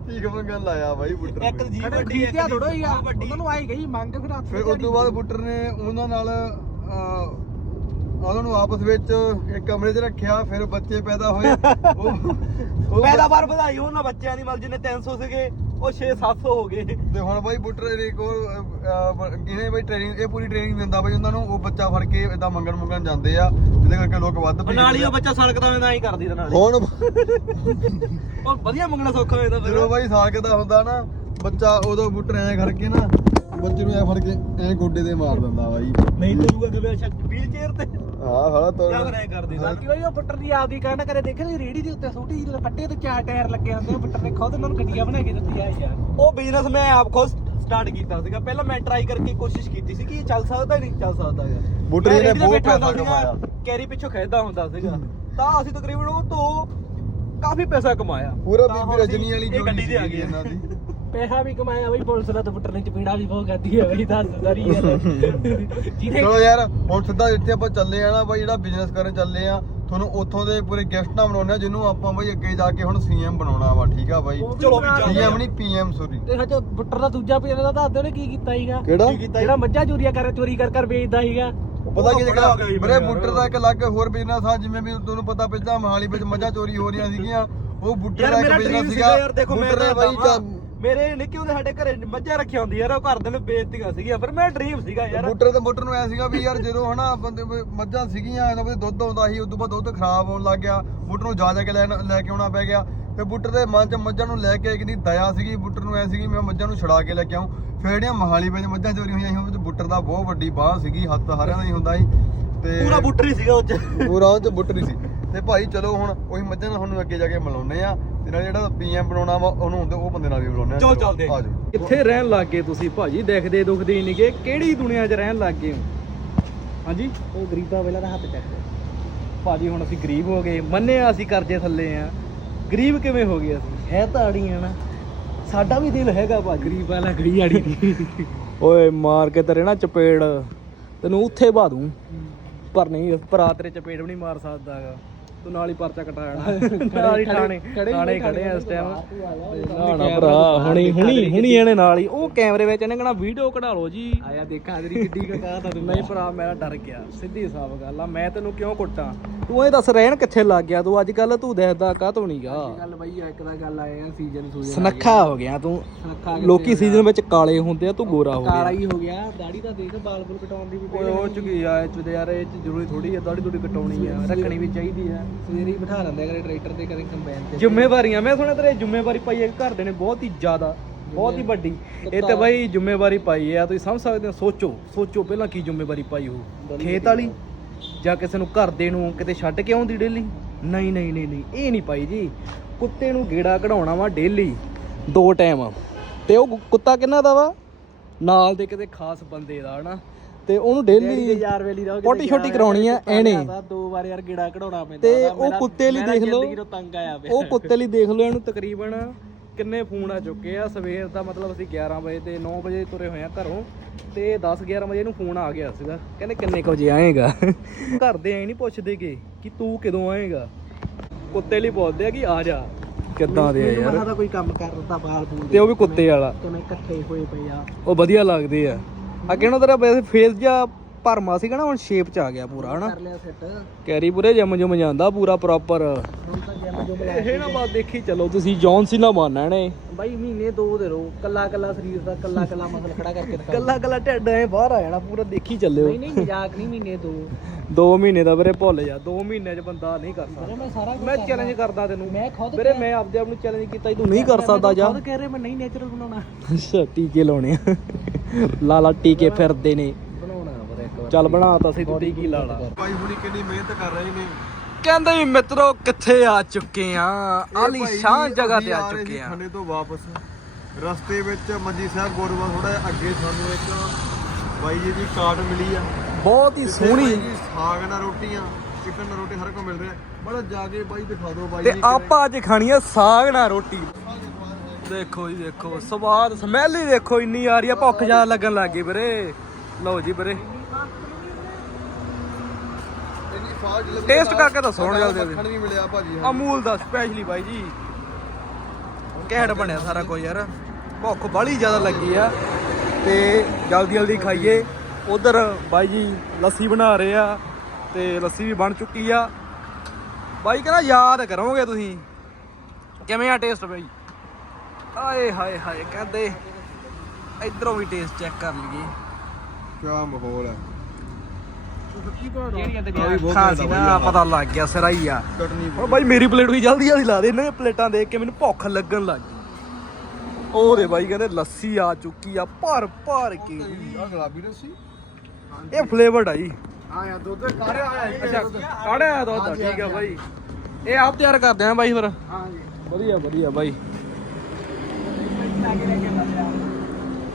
ਠੀਕ ਮੰਗਣ ਲਾਇਆ ਬਾਈ ਬੁੱਟਰ ਇੱਕ ਨੇ ਜੀ ਵੱਡੀ ਇੱਕ ਥੋੜਾ ਹੀ ਆ ਉਹਨਾਂ ਨੂੰ ਆਈ ਗਈ ਮੰਗ ਫਿਰ ਫਿਰ ਉਸ ਤੋਂ ਬਾਅਦ ਬੁੱਟਰ ਨੇ ਉਹਨਾਂ ਨਾਲ ਉਹਨਾਂ ਨੂੰ ਆਪਸ ਵਿੱਚ ਇੱਕ ਕਮਰੇ 'ਚ ਰੱਖਿਆ ਫਿਰ ਬੱਚੇ ਪੈਦਾ ਹੋਏ। ਉਹ ਉਹ ਪੈਦਾਵਾਰ ਵਧਾਈ ਉਹਨਾਂ ਬੱਚਿਆਂ ਦੀ ਮਤਲਬ ਜਿੰਨੇ 300 ਸੀਗੇ ਉਹ 6-700 ਹੋ ਗਏ। ਤੇ ਹੁਣ ਬਾਈ ਬੁੱਟਰ ਦੇ ਹੋਰ ਅਹ, ਅਹ, ਇਹਨੇ ਬਾਈ ਟ੍ਰੇਨਿੰਗ ਇਹ ਪੂਰੀ ਟ੍ਰੇਨਿੰਗ ਦਿੰਦਾ ਬਾਈ ਉਹਨਾਂ ਨੂੰ ਉਹ ਬੱਚਾ ਫੜ ਕੇ ਇਦਾਂ ਮੰਗਣ ਮੰਗਣ ਜਾਂਦੇ ਆ ਜਿਹਦੇ ਕਰਕੇ ਲੋਕ ਵੱਧ ਉਹ ਨਾਲ ਹੀ ਉਹ ਬੱਚਾ ਸੜਕਦਾ ਹੁੰਦਾ ਹੀ ਕਰਦੀ ਤੇ ਨਾਲ ਹੀ। ਹੁਣ ਉਹ ਵਧੀਆ ਮੰਗਣਾ ਸੌਖਾ ਹੋ ਜਾਂਦਾ ਜਦੋਂ ਬਾਈ ਸਾਲ ਦਾ ਹੁੰਦਾ ਨਾ ਬੱਚਾ ਉਦੋਂ ਬੁੱਟਰ ਐ ਕਰਕੇ ਨਾ ਬੱਚੇ ਨੂੰ ਐ ਫੜ ਕੇ ਐ ਗੋਡੇ ਤੇ ਮਾਰ ਦਿੰਦਾ ਬਾਈ। ਨਹੀਂ ਤੁਰੂਗਾ ਕਿਵੇਂ ਅੱਛਾ ਵੀਲ ਚੇਅਰ ਤੇ। ਹਾਂ ਸਾਲਾ ਤੋਂ ਕਿਆ ਕਰਿਆ ਕਰਦੀ ਬਾਕੀ ਬਾਈ ਉਹ ਬੁੱਟਰ ਦੀ ਆਪਦੀ ਕਹਿਣਾ ਕਰੇ ਦੇਖਿਆ ਨੀ ਰੇੜੀ ਦੇ ਉੱਤੇ ਛੋਟੀ ਜਿਹੀ ਫੱਟੇ ਤੇ ਚਾਰ ਟਾਇਰ ਲੱਗੇ ਹੁੰਦੇ ਆ ਬੁੱਟਰ ਨੇ ਖੁਦ ਉਹਨਾਂ ਨੂੰ ਗੱਡੀਆਂ ਬਣਾ ਕੇ ਦਿੱਤੀਆਂ ਯਾਰ। ਉਹ ਬਿਜ਼ਨਸ ਮੈਂ ਆਪ ਖੁਦ ਸਟਾਰਟ ਕੀਤਾ ਸੀਗਾ। ਪਹਿਲਾਂ ਮੈਂ ਟਰਾਈ ਕਰਕੇ ਕੋਸ਼ਿਸ਼ ਕੀਤੀ ਸੀ ਕਿ ਇਹ ਚੱਲ ਸਕਦਾ ਨਹੀਂ ਚੱਲ ਸਕਦਾ ਹੈਗਾ ਬੁੱਟਰ ਨੇ ਬਹੁਤ ਪੈਸਾ ਕਮਾਇਆ। ਕੈਰੀ ਪਿੱਛੋਂ ਖਿੱਚਦਾ ਹੁੰਦਾ ਸੀਗਾ। ਤਾਂ ਅਸੀਂ ਤਕਰੀਬਨ ਉਹ ਤੋਂ ਕਾਫੀ ਪੈਸਾ ਕਮਾਇਆ। ਪੂਰਾ ਬੀਬੀ ਰਜਨੀ ਵਾਲੀ ਜੋੜੀ ਸੀ ਇਹਨਾਂ ਦੀ। ਪੈਸਾ ਵੀ ਕਮਾਇਆ ਬਈ ਪੁਲਿਸ ਦਾ ਤਾਂ ਬੁੱਟਰ ਨੇ ਚਪੀੜਾ ਵੀ ਬਹੁਤ ਕਰਦੀ ਹੈ ਬਈ ਦੱਸ ਸਾਰੀ ਗੱਲ। ਜਿਹਨੇ ਚਲੋ ਯਾਰ ਹੁਣ ਸਿੱਧਾ ਇੱਥੇ ਆਪਾਂ ਚੱਲੇ ਆ ਨਾ ਬਾਈ ਜਿਹੜਾ ਬਿਜ਼ਨਸ ਕਰਨ ਚੱਲੇ ਆ ਤੁਹਾਨੂੰ ਉੱਥੋਂ ਦੇ ਪੂਰੇ ਗੈਸਟ ਨਾ ਬਣਾਉਣੇ ਆ ਜਿਹਨੂੰ ਆਪਾਂ ਬਾਈ ਅੱਗੇ ਜਾ ਕੇ ਹੁਣ ਸੀਐਮ ਬਣਾਉਣਾ ਵਾ ਠੀਕ ਆ ਬਾਈ? ਚਲੋ ਵੀ ਚੱਲਦੇ। ਸੀਐਮ ਨਹੀਂ ਪੀਐਮ ਸੋਰੀ ਤੇ ਹਜੇ ਬੁੱਟਰ ਦਾ ਦੂਜਾ ਪੀਰ ਦਾ ਦੱਸ ਦਿਓ ਨੇ ਕੀ ਕੀਤਾ ਸੀਗਾ? ਕਿਹੜਾ? ਕੀ ਕੀਤਾ ਜਿਹੜਾ ਮੱਝਾਂ ਚੋਰੀਆਂ ਕਰ ਚੋਰੀ ਕਰ ਕਰ ਵੇਚਦਾ ਸੀਗਾ। ਪਤਾ ਕੀ ਬਰੇ ਯਾਰ। ਬੁੱਟਰ ਦਾ ਇੱਕ ਅਲੱਗ ਹੋਰ ਬਿਜ਼ਨਸ ਆ ਜਿਵੇਂ ਵੀ ਤੁਹਾਨੂੰ ਪਤਾ ਪਹਿਲਾਂ ਮਹਾਲੀ ਵਿੱਚ ਮੱਝਾਂ ਚੋਰੀ ਹੋ ਰਹੀਆਂ ਸੀਗੀਆਂ ਉਹ ਬੁੱਟਰ ਯਾਰ ਦਾ ਮੇਰਾ ਇੱਕ ਬਿਜ਼ਨਸ ਸੀਗਾ। ਯਾਰ ਦੇਖੋ ਮੈਂ ਬੁੱਟਰ ਨੇ ਤਾਂ ਬਾਈ ਬਾਈ ਮੇਰੇ ਨਿੱਕੇ ਹੁੰਦੇ ਸਾਡੇ ਘਰੇ ਮੱਝਾਂ ਰੱਖੀਆਂ ਹੁੰਦੀ ਯਾਰ ਉਹ ਘਰ ਦੇ ਨੇ ਵੇਚਤੀਆਂ ਸੀਗੀਆਂ। ਪਰ ਮੇਰਾ ਡ੍ਰੀਮ ਸੀਗਾ ਯਾਰ। ਬੁੱਟਰ ਤੇ ਬੁੱਟਰ ਨੂੰ ਐ ਸੀਗਾ ਵੀ ਯਾਰ ਜਦੋਂ ਹਨਾ ਬੰਦੇ ਮੱਝਾਂ ਸੀਗੀਆਂ ਇਹਨਾਂ ਕੋਲ ਦੁੱਧ ਆਉਂਦਾ ਸੀ ਉਦੋਂ ਬਾਅਦ ਦੁੱਧ ਖਰਾਬ ਹੋਣ ਲੱਗ ਗਿਆ ਬੁੱਟਰ ਨੂੰ ਜਾ ਜਾ ਕੇ ਲੈਣ ਲੈ ਕੇ ਆਉਣਾ ਪੈ ਗਿਆ। ਤੇ ਬੁੱਟਰ ਦੇ ਮਨ 'ਚ ਮੱਝਾਂ ਨੂੰ ਲੈ ਕੇ ਕਿੰਨੀ ਦਇਆ ਸੀਗੀ ਬੁੱਟਰ ਨੂੰ ਐ ਸੀਗੀ ਮੈਂ ਮੱਝਾਂ ਨੂੰ ਛੁਡਾ ਕੇ ਲੈ ਕੇ ਆਉਂ ਫਿਰ ਜਿਹੜੀਆਂ ਮਹਾਲੀ ਵਿੱਚ ਮੱਝਾਂ ਚੋਰੀ ਹੋਈਆਂ ਸੀ ਉਹ 'ਚ ਬੁੱਟਰ ਦਾ ਬਹੁਤ ਵੱਡੀ ਬਾਹ ਸੀਗੀ ਹੱਥ ਸਾਰਿਆਂ ਦਾ ਹੀ ਹੁੰਦਾ ਸੀ। ਤੇ ਪੂਰਾ ਬੁੱਟਰ ਹੀ ਸੀਗਾ ਉਹ ਚ। ਪੂਰਾ ਉਹ 'ਚ ਬੁੱਟਰ ਹੀ ਸੀ। ਤੇ ਭਾਈ ਚਲੋ ਹੁਣ ਉਹੀ ਮੱਝਾਂ ਨਾਲ ਤੁਹਾਨੂੰ ਅੱਗੇ ਜਾ ਕੇ ਮਿਲਾਉਨੇ ਆ ਤੇ ਨਾਲ ਜਿਹੜਾ ਪੀਐਮ ਬਣਾਉਣਾ ਵਾ ਉਹਨੂੰ ਹੁੰਦੇ ਉਹ ਬੰਦੇ ਨਾਲ ਵੀ ਮਿਲਾਉਨੇ ਆ ਚਲੋ ਚੱਲਦੇ ਆ। ਜਾਓ ਕਿੱਥੇ ਰਹਿਣ ਲੱਗ ਗਏ ਤੁਸੀਂ ਭਾਜੀ? ਦੇਖਦੇ ਦੁਖਦੇ ਨਹੀਂਗੇ। ਕਿਹੜੀ ਦੁਨੀਆ 'ਚ ਰਹਿਣ ਲੱਗ ਗਏ ਹੋ? ਹਾਂਜੀ? ਉਹ ਗਰੀਬਾਂ ਵੇਲਾ ਦਾ ਹੱਥ ਚੱਕ ਭਾਜੀ ਹੁਣ ਅਸੀਂ ਗਰੀਬ ਹੋ ਗਏ। ਮੰਨਿਆ ਅਸੀਂ ਕਰਜ਼ੇ ਥੱਲੇ ਆ। ਗਰੀਬ ਕਿਵੇਂ ਹੋ ਗਏ ਅਸੀਂ? ਹੈ ਤਾਂ ਨਾ। ਸਾਡਾ ਵੀ ਦਿਲ ਹੈਗਾ ਭਾਜੀ। ਗਰੀਬ ਵਾਲਾ ਗੜੀ ਆੜੀ ਦੀ ਓਏ ਮਾਰ ਕੇ ਤੇਰੇ ਨਾ ਚਪੇੜ। ਤੈਨੂੰ ਉੱਥੇ ਬਾ ਦੂੰ। ਪਰ ਨਹੀਂ ਭਰਾ ਤੇਰੇ ਚਪੇੜ ਵੀ ਨਹੀਂ ਮਾਰ ਸਕਦਾ ਹੈਗਾ। ਤੂੰ ਨਾਲ ਹੀ ਪਰਚਾ ਕਟਾ ਜਾਣਾ ਨਾਲ ਹੀ ਥਾਣੇ ਥਾਣੇ ਖੜੇ ਆ ਇਸ ਟਾਈਮ ਨਾ ਨਾ ਭਰਾ ਹੁਣੀ ਹੁਣੀ ਹੁਣੀ ਇਹਨੇ ਨਾਲ ਹੀ। ਉਹ ਕੈਮਰੇ ਵਿੱਚ ਇਹਨੇ ਕਹਣਾ ਵੀਡੀਓ ਕਢਾ ਲਓ ਜੀ। ਆਇਆ ਦੇਖਾਂ ਤੇਰੀ ਕਿੱਡੀ ਕਕਾ ਤਾਂ ਨਹੀਂ ਭਰਾ ਮੈਂ ਡਰ ਗਿਆ। ਸਿੱਧੀ ਸਾਫ਼ ਗੱਲ ਆ ਮੈਂ ਤੈਨੂੰ ਕਿਉਂ ਕੁੱਟਾਂ? ਤੂੰ ਇਹ ਦੱਸ ਰਹਿਣ ਕਿੱਥੇ ਲੱਗ ਗਿਆ ਤੂੰ? ਅੱਜ ਕੱਲ ਤੂੰ ਦੇਖਦਾ ਕਾਹ ਤੋਂ ਨਹੀਂਗਾ ਗੱਲ ਬਈ ਇੱਕ ਦਾ ਗੱਲ ਆਏ ਆ ਸੀਜ਼ਨ ਸੂਜਨ ਸਨੱਖਾ ਹੋ ਗਿਆ ਤੂੰ। ਸਨੱਖਾ ਲੋਕੀ ਸੀਜ਼ਨ ਵਿੱਚ ਕਾਲੇ ਹੁੰਦੇ ਆ ਤੂੰ ਗੋਰਾ ਹੋ ਕਾਲਾ ਗਿਆ ਹੀ ਹੋ ਗਿਆ। ਦਾੜੀ ਤਾਂ ਦੇਖ ਬਾਲ ਬੁਲ ਕਟਾਉਣ ਦੀ ਵੀ ਓਏ ਉਹ ਚ ਕੀ ਆ ਇਹ ਚ ਯਾਰ ਇਹ ਚ ਜ਼ਰੂਰੀ ਥੋੜੀ ਆ ਦਾੜੀ ਦੂੜੀ ਕਟਾਉਣੀ ਆ ਰੱਖਣੀ ਵੀ ਚਾਹੀਦੀ ਆ। ਸਵੇਰੇ ਹੀ ਬਿਠਾ ਲੈਂਦੇ ਆ ਕਦੇ ਟਰੈਕਟਰ ਤੇ ਕਦੇ ਕੰਬਾਈਨ ਤੇ। ਜ਼ਿੰਮੇਵਾਰੀਆਂ ਮੈਂ ਸੁਣਿਆ ਤੇਰੇ ਜ਼ਿੰਮੇਵਾਰੀ ਪਾਈ ਹੈ ਘਰ ਦੇ ਨੇ ਬਹੁਤ ਹੀ ਜ਼ਿਆਦਾ ਬਹੁਤ ਹੀ ਵੱਡੀ। ਇਹ ਤੇ ਬਾਈ ਜ਼ਿੰਮੇਵਾਰੀ ਪਾਈ ਹੈ ਤੁਸੀਂ ਸਮਝ ਸਕਦੇ ਹੋ ਸੋਚੋ ਸੋਚੋ ਪਹਿਲਾਂ ਕੀ ਜ਼ਿੰਮੇਵਾਰੀ ਪਾਈ ਹੋ ਖੇਤ ਵਾਲੀ ਜਾਂ ਕਿਸੇ ਨੂੰ ਘਰ ਦੇ ਨੂੰ ਕਿਤੇ ਛੱਡ ਕੇ ਆਉਂਦੀ ਡੇਲੀ ਨਹੀਂ ਨਹੀਂ ਨਹੀਂ ਨਹੀਂ ਇਹ ਨਹੀਂ ਪਾਈ ਜੀ। ਕੁੱਤੇ ਨੂੰ ਗੇੜਾ ਕਢਾਉਣਾ ਵਾ ਡੇਲੀ ਦੋ ਟਾਈਮ ਤੇ ਉਹ ਕੁੱਤਾ ਕਿੰਨਾ ਦਾ ਵਾ? ਨਾਲ ਦੇ ਕਿਤੇ ਖਾਸ ਬੰਦੇ ਦਾ ਹਨਾ? ਤੇ ਉਹਨੂੰ ਡੇਲੀ ਯਾਰ ਵੇਲੀ ਦਾ ਪੋਟੀ ਛੋਟੀ ਕਰਾਉਣੀ ਆ ਐਨੇ ਦੋ ਵਾਰ ਯਾਰ ਗੇੜਾ ਕਢਾਉਣਾ ਪੈਂਦਾ ਤੇ। ਉਹ ਕੁੱਤੇ ਲਈ ਦੇਖ ਲਓ। ਤੰਗ ਆਇਆ ਉਹ ਕੁੱਤੇ ਲਈ ਦੇਖ ਲਓ ਇਹਨੂੰ ਤਕਰੀਬਨ ਕਿੰਨੇ ਫੋਨ ਆ ਚੁੱਕੇ ਆ। ਸਵੇਰ ਦਾ ਮਤਲਬ ਅਸੀਂ 11 ਵਜੇ ਤੇ 9 ਵਜੇ ਤੁਰੇ ਹੋਏ ਆ ਘਰੋਂ ਤੇ 10 11 ਵਜੇ ਨੂੰ ਫੋਨ ਆ ਗਿਆ ਸੀਗਾ। ਕਹਿੰਦੇ ਕਿੰਨੇ ਕੁ ਵਜੇ ਆਏਗਾ? ਘਰ ਦੇ ਐ ਨਹੀਂ ਪੁੱਛਦੇਗੇ ਕਿ ਤੂੰ ਕਦੋਂ ਆਏਗਾ? ਕੁੱਤੇ ਲਈ ਪੁੱਛਦੇ ਆ ਕਿ ਆ ਜਾ। ਕਿੱਦਾਂ ਦੇ ਆ ਮੈਨੂੰ ਯਾਰ? ਦਾ ਕੋਈ ਕੰਮ ਕਰਦਾ ਬਾਲ ਬੂਲ ਤੇ ਉਹ ਵੀ ਕੁੱਤੇ ਵਾਲਾ। ਕਿਵੇਂ ਇਕੱਠੇ ਹੋਏ ਪਏ ਆ। ਉਹ ਵਧੀਆ ਲੱਗਦੇ ਆ। ਅੱਗੇ ਕਿਹਨਾਂ ਤੇਰਾ ਵੈਸੇ ਫੇਸ ਜਾਂ ਭਰਮਾ ਸੀਗਾ ਨਾ ਹੁਣ ਸ਼ੇਪ ਚ ਆ ਗਿਆ ਪੂਰਾ ਹਨਾ? ਕਰ ਲਿਆ ਸੈੱਟ ਕੈਰੀ ਪੂਰੇ ਜਿਮ ਜਮ ਜਾਂਦਾ ਪੂਰਾ ਪ੍ਰੋਪਰ ਹੁਣ ਤਾਂ ਜਿਮ ਜੋ ਇਹ ਨਾ ਬਾਤ ਦੇਖੀ ਚੱਲੋ ਤੁਸੀਂ ਜੌਨ ਸੀਨਾ ਮਾਰਨਾ ਇਹਨੇ। ਬਾਈ ਮਹੀਨੇ ਦੋ ਦੇ ਰੋ ਕੱਲਾ ਕੱਲਾ ਸਰੀਰ ਦਾ ਕੱਲਾ ਕੱਲਾ ਮਸਲ ਖੜਾ ਕਰਕੇ ਦਿਖਾ ਕੱਲਾ ਕੱਲਾ ਢਿੱਡ ਐ ਬਾਹਰ ਆ ਜਾਣਾ ਪੂਰਾ ਦੇਖੀ ਚੱਲਿਓ ਨਹੀਂ ਨਹੀਂ ਮਜ਼ਾਕ ਨਹੀਂ ਮਹੀਨੇ ਦੋ। 2 ਮਹੀਨੇ ਦਾ ਵੀਰੇ ਭੁੱਲ ਜਾ 2 ਮਹੀਨੇ ਚ ਬੰਦਾ ਨਹੀਂ ਕਰ ਸਕਦਾ। ਮੈਂ ਸਾਰਾ ਕੁਝ ਮੈਂ ਚੈਲੰਜ ਕਰਦਾ ਤੈਨੂੰ। ਮੈਂ ਖੁਦ ਵੀਰੇ ਮੈਂ ਆਪਦੇ ਆਪ ਨੂੰ ਚੈਲੰਜ ਕੀਤਾ ਸੀ ਤੂੰ ਨਹੀਂ ਕਰ ਸਕਦਾ ਜਾ। ਖੁਦ ਕਹਿ ਰਿਹਾ ਮੈਂ ਨਹੀਂ ਨੇਚਰਲ ਬਣਾਉਣਾ। ਅੱਛਾ ਟੀਕੇ ਲਾਉਣੇ ਆ। ਲਾਲਾ ਟੀਕੇ ਫਿਰਦੇ ਨੇ ਬਣਾਉਣਾ ਪਰ ਇੱਕ ਵਾਰ ਚੱਲ ਬਣਾ ਤਾ ਸੀ ਤੂੰ ਟੀਕੀ ਲਾ ਲਾ। ਭਾਈ ਹੁਣੀ ਕਿੰਨੀ ਮਿਹਨਤ ਕਰ ਰਹੇ ਨੇ। ਕਹਿੰਦੇ ਵੀ ਮਿੱਤਰੋ ਕਿੱਥੇ ਆ ਚੁੱਕੇ ਆ? ਇਹ ਆਲੀ ਭਾਈ ਸ਼ਾਨ ਜੀ ਜਗ੍ਹਾ ਤੇ ਆ ਚੁੱਕੇ ਆ। ਖੰਨੇ ਤੋਂ ਵਾਪਸ। ਰਸਤੇ ਵਿੱਚ ਮੰਜੀ ਸਾਹਿਬ ਗੁਰਦੁਆਰਾ ਥੋੜਾ ਜਿਹਾ ਅੱਗੇ ਸਾਨੂੰ ਇੱਕ ਬਾਈ ਜੀ ਦੀ ਕਾਰਟ ਮਿਲੀ ਆ। ਬਹੁਤ ਹੀ ਸੋਹਣੀ। ਸਾਗ ਨਾਲ ਰੋਟੀਆਂ ਚਿਕਨ ਨਾਲ ਰੋਟੀ ਹਰ ਕੋ ਮਿਲ ਰਿਹਾ। ਬੜਾ ਜਾ ਕੇ ਬਾਈ ਦਿਖਾ ਦਿਓ ਬਾਈ ਤੇ ਆਪਾਂ ਅੱਜ ਖਾਣੀ ਆ ਸਾਗ ਨਾਲ ਰੋਟੀ। ਦੇਖੋ ਜੀ ਦੇਖੋ। ਸਵਾਦ ਸਮੈਲ ਹੀ ਦੇਖੋ ਇੰਨੀ ਆ ਰਹੀ ਆ ਭੁੱਖ ਜ਼ਿਆਦਾ ਲੱਗਣ ਲੱਗ ਗਈ ਵੀਰੇ। ਲਓ ਜੀ ਵੀਰੇ। Taste ਕਰਕੇ ਦੱਸੋ ਹੁਣ ਜਲਦੀ ਜਲਦੀ। ਮੱਖਣ ਵੀ ਮਿਲਿਆ ਭਾਜੀ ਅਮੂਲ ਦਾ ਸਪੈਸ਼ਲੀ ਬਾਈ ਜੀ। ਘੈਂਟ ਬਣਿਆ ਸਾਰਾ ਕੁਝ ਯਾਰ। ਭੁੱਖ ਬਾਲੀ ਜ਼ਿਆਦਾ ਲੱਗੀ ਆ। ਤੇ ਜਲਦੀ ਜਲਦੀ ਖਾਈਏ। ਉਧਰ ਬਾਈ ਜੀ ਲੱਸੀ ਬਣਾ ਰਹੇ ਆ। ਤੇ ਲੱਸੀ ਵੀ ਬਣ ਚੁੱਕੀ ਆ। ਬਾਈ ਕਹਿੰਦਾ ਯਾਦ ਕਰੋਗੇ ਤੁਸੀਂ। ਕਿਵੇਂ ਆ ਟੇਸਟ ਬਾਈ? ਆਏ ਹਾਏ ਹਾਏ ਕਹਿੰਦੇ ਇਧਰੋਂ ਵੀ ਟੇਸਟ ਚੈੱਕ ਕਰ ਲਈਏ। ਕਿਆ ਮਾਹੌਲ ਹੈ ਜਿਹੜੀਆਂ ਤੇ ਆ ਵੀ ਬਹੁਤ ਖਾਂਸੀ ਘੈਂਟ ਆ ਨਾ ਬਾਈ ਪਤਾ ਲੱਗ ਗਿਆ ਸਿਰਾ ਹੀ ਆ। ਚਟਨੀ ਹੁਣ ਬਾਈ ਮੇਰੀ ਪਲੇਟ ਵੀ ਜਲਦੀ ਜਲਦੀ ਲਾ ਦੇ ਇਹਨਾਂ ਦੀਆਂ ਪਲੇਟਾਂ ਦੇਖ ਕੇ ਮੈਨੂੰ ਭੁੱਖ ਲੱਗਣ ਲੱਗ ਗਈ। ਉਹਦੇ ਬਾਈ ਕਹਿੰਦੇ ਲੱਸੀ ਆ ਚੁੱਕੀ ਆ ਭਰ ਭਰ ਕੇ ਆ ਗੁਲਾਬੀ ਲੱਸੀ। ਇਹ ਫਲੇਵਰਡ ਆ ਜੀ। ਆ ਯਾ ਦੁੱਧ ਕਾੜਿਆ ਆਇਆ ਅੱਛਾ ਕਾੜਿਆ ਦੁੱਧ ਠੀਕ ਆ ਬਾਈ। ਇਹ ਆਪ ਤਿਆਰ ਕਰਦੇ ਆ ਬਾਈ ਫਿਰ? ਹਾਂ ਜੀ। ਵਧੀਆ ਵਧੀਆ ਬਾਈ।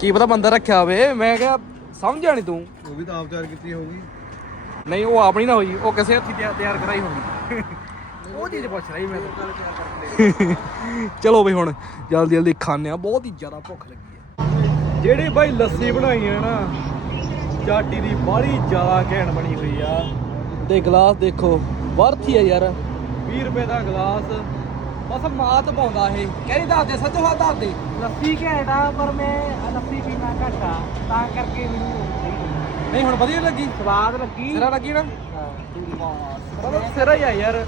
ਕੀ ਪਤਾ ਬੰਦਾ ਰੱਖਿਆ ਹੋਵੇ ਮੈਂ ਕਿਹਾ ਸਮਝਿਆ ਨਹੀਂ ਤੂੰ। ਉਹ ਵੀ ਤਾਂ ਆਪ ਤਿਆਰ ਕੀਤੀ ਹੋਊਗੀ। ਨਹੀਂ ਉਹ ਆਪਣੀ ਨਾ ਹੋਈ ਉਹ ਕਿਸੇ ਹੱਥੀ ਤਿਆਰ- ਤਿਆਰ ਕਰਾਈ ਹੋਣੀ। ਉਹ ਚੀਜ਼ ਪੁੱਛ ਰਹੀ ਮੈਂ ਚਲੋ ਬਈ ਹੁਣ ਜਲਦੀ ਜਲਦੀ ਖਾਣੇ ਆ ਬਹੁਤ ਹੀ ਜ਼ਿਆਦਾ ਭੁੱਖ ਲੱਗੀ ਆ ਜਿਹੜੀ ਬਾਈ ਲੱਸੀ ਬਣਾਈ ਹੈ ਨਾ ਚਾਟੀ ਦੀ ਬਾਹਲੀ ਜ਼ਿਆਦਾ ਘੈਂਟ ਬਣੀ ਹੋਈ ਆ। ਤੇ ਗਲਾਸ ਦੇਖੋ ਵਰਥ ਹੀ ਆ ਯਾਰ। 20 ਰੁਪਏ ਦਾ ਗਲਾਸ। ਬਸ ਮਾਤ ਪਾਉਂਦਾ ਇਹ। ਕਹਿੰਦੀ ਦੱਸ ਦੇ ਸੱਚੋ ਹਾਂ ਦੱਸ ਦੇ। ਲੱਸੀ ਘੈਂਟਾ ਪਰ ਮੈਂ ਲੱਸੀ ਪੀਣਾ ਘੱਟ ਆ। ਤਾਂ ਕਰਕੇ ਮੈਨੂੰ। ਨਹੀਂ ਹੁਣ ਵਧੀਆ ਲੱਗੀ। ਸਵਾਦ ਲੱਗੀ। ਸਿਰਾ ਲੱਗੀ ਨਾ? ਹਾਂ, ਸਿਰਾ ਹੀ ਆ ਯਾਰ।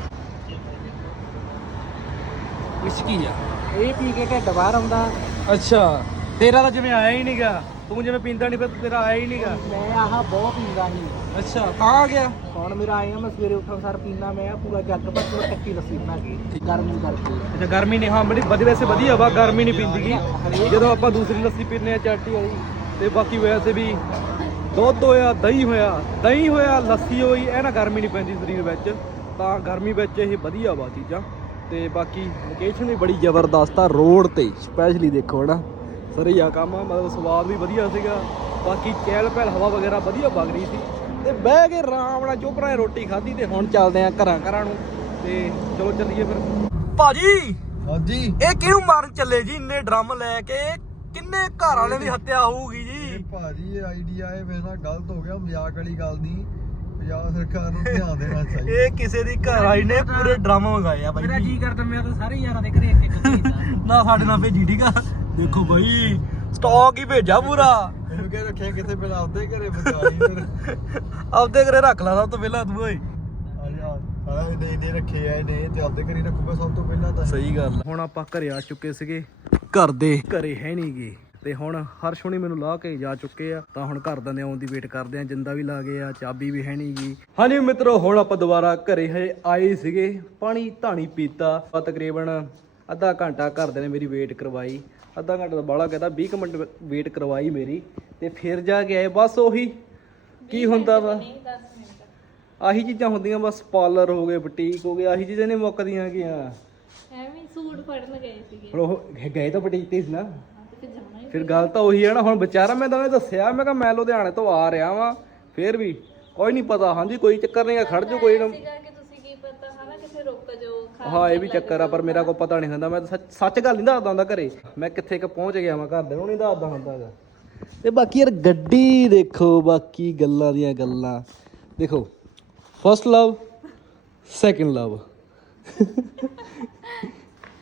ਵਿਸਕੀ ਆ। ਇਹ ਪੀ ਕੇ ਢਿੱਡ ਬਾਹਰ ਆਉਂਦਾ। ਅੱਛਾ। ਤੇਰਾ ਤਾਂ ਜਿਵੇਂ ਆਇਆ ਹੀ ਨਹੀਂਗਾ ਤੂੰ ਜਿਵੇਂ ਪੀਂਦਾ ਨਹੀਂ ਫਿਰ ਤੇਰਾ ਆਇਆ ਹੀ ਨਹੀਂਗਾ ਮੈਂ ਆਹ ਬਹੁਤ ਪੀਂਦਾ ਸੀ। ਅੱਛਾ ਤਾਂ ਆ ਗਿਆ। ਹੁਣ ਮੇਰਾ ਆਇਆ ਮੈਂ ਸਵੇਰੇ ਉੱਠਣ ਸਾਰ ਪੀਂਦਾ ਮੈਂ ਆਹ ਪੂਰਾ ਜੱਗ ਭਰ ਕੇ ਟੱਕੀ ਲੱਸੀ ਬਣਾ ਕੇ ਗਰਮੀ ਕਰਕੇ। ਅੱਛਾ ਗਰਮੀ ਨਹੀਂ ਹਾਂ ਬੜੀ ਵਧੀਆ ਵੈਸੇ ਵਧੀਆ ਵਾ ਗਰਮੀ ਨਹੀਂ ਪੀਂਦੀਗੀ ਜਦੋਂ ਆਪਾਂ ਦੂਸਰੀ ਲੱਸੀ ਪੀਂਦੇ ਆ ਚਾਟੀ ਵਾਲੀ ਤੇ ਬਾਕੀ ਵੈਸੇ ਵੀ ਦੁੱਧ ਹੋਇਆ ਦਹੀਂ ਹੋਇਆ ਦਹੀਂ ਹੋਇਆ ਲੱਸੀ ਹੋਈ ਇਹ ਨਾ ਗਰਮੀ ਨਹੀਂ ਪੈਂਦੀ ਸਰੀਰ ਵਿੱਚ ਤਾਂ ਗਰਮੀ ਵਿੱਚ ਇਹ ਵਧੀਆ ਵਾ ਚੀਜ਼ਾਂ। ਤੇ ਬਾਕੀ ਲੋਕੇਸ਼ਨ ਵੀ ਬੜੀ ਜ਼ਬਰਦਸਤ ਆ ਰੋਡ ਤੇ ਸਪੈਸ਼ਲੀ ਦੇਖੋ ਹਨਾ। ਸਰੀ ਆ ਕੰਮ ਆ, ਮਤਲਬ ਸਵਾਦ ਵੀ ਵਧੀਆ ਸੀਗਾ। ਬਾਕੀ ਚਹਿਲ ਪਹਿਲ ਹਵਾ ਵਗੈਰਾ ਵਧੀਆ ਵਗ ਰਹੀ ਸੀ। ਤੇ ਬਹਿ ਕੇ ਆਰਾਮ ਨਾਲ ਚੁੱਪ ਰਹੇ ਰੋਟੀ ਖਾਧੀ ਤੇ ਹੁਣ ਚੱਲਦੇ ਆ ਘਰਾਂ ਘਰਾਂ ਨੂੰ। ਤੇ ਚਲੋ ਚੱਲੀਏ ਫਿਰ। ਭਾਜੀ! ਹਾਂਜੀ। ਇਹ ਕਿਹਨੂੰ ਮਾਰਨ ਚੱਲੇ ਜੀ? ਇੰਨੇ ਡਰਮ ਲੈ ਕੇ ਕਿੰਨੇ ਘਰ ਵਾਲਿਆਂ ਦੀ ਹੱਤਿਆ ਹੋਊਗੀ ਜੀ? ਭਾਜੀ ਇਹ ਆਈਡੀਆ ਇਹ ਨਾਲ ਗਲਤ ਹੋ ਗਿਆ ਮਜ਼ਾਕ ਵਾਲੀ ਗੱਲ ਨਹੀਂ। ਪੰਜਾਬ ਸਰਕਾਰ ਨੂੰ ਧਿਆਨ ਦੇਣਾ ਚਾਹੀਦਾ। ਇਹ ਕਿਸੇ ਦੀ ਘਰ ਵਾਲੀ ਨੇ ਪੂਰੇ ਡਰਮ ਮੰਗਾਏ ਆ ਮੇਰਾ ਬਾਈ ਜੀ ਕਰਦਾ ਮੈਂ ਤਾਂ ਸਾਰੇ ਯਾਰਾਂ ਦੇ ਘਰੇ ਇੱਕ ਇੱਕ ਭੇਜਦਾ ਨਾ ਸਾਡੇ ਨਾਲ ਭੇਜੀ ਠੀਕ ਆ? ਦੇਖੋ ਬਾਈ ਸਟਾਕ ਹੀ ਭੇਜਾ ਪੂਰਾ। ਇਹਨੂੰ ਕਹਿ ਰੱਖਿਆ ਕਿਤੇ ਪਹਿਲਾਂ ਆਪਦੇ ਘਰੇ ਬਚਾਈ ਫਿਰ। ਆਪਦੇ ਘਰੇ ਰੱਖ ਲਾ ਸਭ ਤੋਂ ਪਹਿਲਾਂ ਤੂੰ ਓਏ। ਆ ਜਾ ਸਾਰਾ ਇਹਨੇ ਇਹਨੇ ਰੱਖੇ ਆ ਇਹਨੇ ਤੇ ਆਪਦੇ ਘਰੇ ਰੱਖੂਗਾ ਸਭ ਤੋਂ ਪਹਿਲਾਂ ਤਾਂ। ਸਹੀ ਗੱਲ ਹੁਣ ਆਪਾਂ ਘਰੇ ਆ ਚੁੱਕੇ ਸੀਗੇ। ਘਰ ਦੇ ਘਰੇ ਹੈ ਨਹੀਂਗੇ ਤੇ ਹੁਣ ਹਰਸ਼ ਹੁਣੀ ਮੈਨੂੰ ਲਾ ਕੇ ਜਾ ਚੁੱਕੇ ਆ ਤਾਂ ਹੁਣ ਘਰ ਦੇ ਆਉਣ ਦੀ ਵੇਟ ਕਰਦੇ ਆ ਜਿੰਦਾ ਵੀ ਲਾ ਗਏ ਆ ਚਾਬੀ ਵੀ ਹੈ ਨਹੀਂਗੀ ਹਾਂਜੀ ਮਿੱਤਰੋ ਹੁਣ ਆਪਾਂ ਦੁਬਾਰਾ ਘਰੇ ਹੈ ਆਏ ਸੀਗੇ ਪਾਣੀ ਧਾਣੀ ਪੀਤਾ ਆ ਤਕਰੀਬਨ ਅੱਧਾ ਘੰਟਾ ਘਰਦੇ ਨੇ ਮੇਰੀ ਵੇਟ ਕਰਵਾਈ ਅੱਧਾ ਘੰਟਾ ਦਾ ਬਾਲਾ ਕਹਿੰਦਾ 20 ਕੁ ਮਿੰਟ ਵੇਟ ਕਰਵਾਈ ਮੇਰੀ ਤੇ ਫਿਰ ਜਾ ਕੇ ਆਏ ਬਸ ਉਹੀ ਕੀ ਹੁੰਦਾ ਵਾ? ਆਹੀ ਚੀਜ਼ਾਂ ਹੁੰਦੀਆਂ ਬਸ ਪਾਰਲਰ ਹੋ ਗਏ ਬੁਟੀਕ ਹੋ ਗਏ ਆਹੀ ਚੀਜ਼ਾਂ ਨੇ ਮੁੱਕਦੀਆਂ ਗਈਆਂ। ਐਵੇਂ ਸੂਟ ਫੜਨ ਗਏ ਸੀਗੇ। ਉਹ ਗਏ ਤਾਂ ਬੁਟੀਕ ਤੇ ਸੀ ਨਾ। ਤੇ ਫਿਰ ਗੱਲ ਤਾਂ ਉਹੀ ਹੈ ਨਾ ਹੁਣ ਵਿਚਾਰਾ ਮੈਂ ਤਾਂ ਦੱਸਿਆ ਮੈਂ ਕਿਹਾ ਮੈਂ ਲੁਧਿਆਣੇ ਤੋਂ ਆ ਰਿਹਾ ਵਾਂ ਫਿਰ ਵੀ ਕੋਈ ਨਹੀਂ ਪਤਾ ਹਾਂਜੀ ਕੋਈ ਚੱਕਰ ਨਹੀਂ ਆ ਖੜ ਜਾਓ ਕੋਈ ਨਾ। ਹਾਂ ਇਹ ਵੀ ਚੱਕਰ ਆ ਪਰ ਮੇਰਾ ਕੋਈ ਪਤਾ ਨਹੀਂ ਹੁੰਦਾ ਮੈਂ ਤਾਂ ਸੱਚ- ਸੱਚ ਗੱਲ ਨਹੀਂ ਦੱਸਦਾ ਹੁੰਦਾ ਘਰੇ। ਮੈਂ ਕਿੱਥੇ ਕ ਪਹੁੰਚ ਗਿਆ ਮੈਂ ਘਰ ਦੇ ਨੂੰ ਨਹੀਂ ਦੱਸਦਾ ਹੁੰਦਾਗਾ ਤੇ ਬਾਕੀ ਯਾਰ ਗੱਡੀ ਦੇਖੋ ਬਾਕੀ ਗੱਲਾਂ ਦੀਆਂ ਗੱਲਾਂ। ਦੇਖੋ first love second love